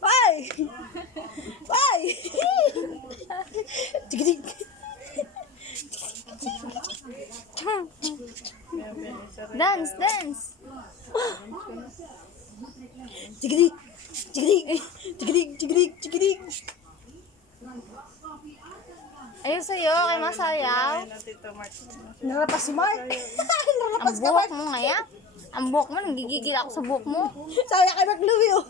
Why? Why? Dance, dance. Chikidik, chikidik, chikidik, chikidik, chikidik. Ayun sa'yo, kay masayaw. Narapas si Mark. Ang Narapas ka, buhok Mark. mo ngayon. Ang buhok mo, nanggigigil ako sa buhok mo. Saya kay Mark Louie, oh.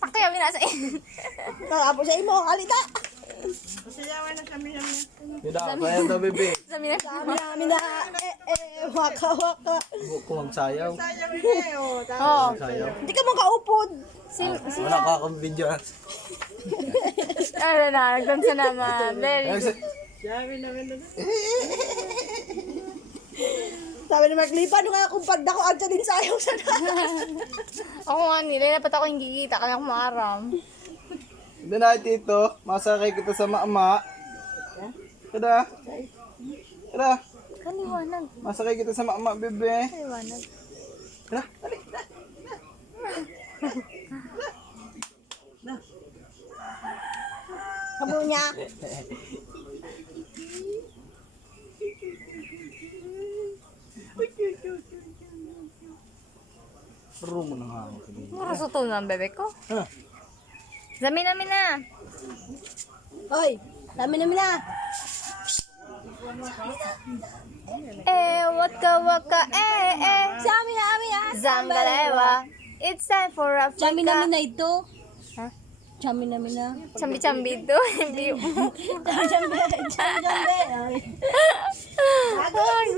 Pakyaw na sa Nakapos sa imo, kalita. Yun na, kaya daw bebe. Sa mina. Sabi namin na, waka, waka. Huwag ko magsayaw. Oo. Magsayaw. Hindi ka makaupod. Wala ka akong video. Ano na, nagdansa naman. Very good. Sabi ni Mark Lee, paano nga kung pagda ko adya din sayaw sa na? Ako nga nila, dapat ako yung gigita, kaya ako maaram. Hindi na tito, masakay kita sa mama. Kada. Kada. Kaliwanag, Masakay kita sa mama, bebe. kaliwanag. Kada. Dali. Kabo niya. Puro mo na nga ako. Mura sa tono ang bebe ko. Ha? Zami namin na. Hoy, dami namin na. Waka waka, Sami na, ami na. Zangalewa. It's time for Africa. Chami namin na ito. Ha? Chami namin na. Chambi-chambi to. Chami, chambi, chambi, chambi.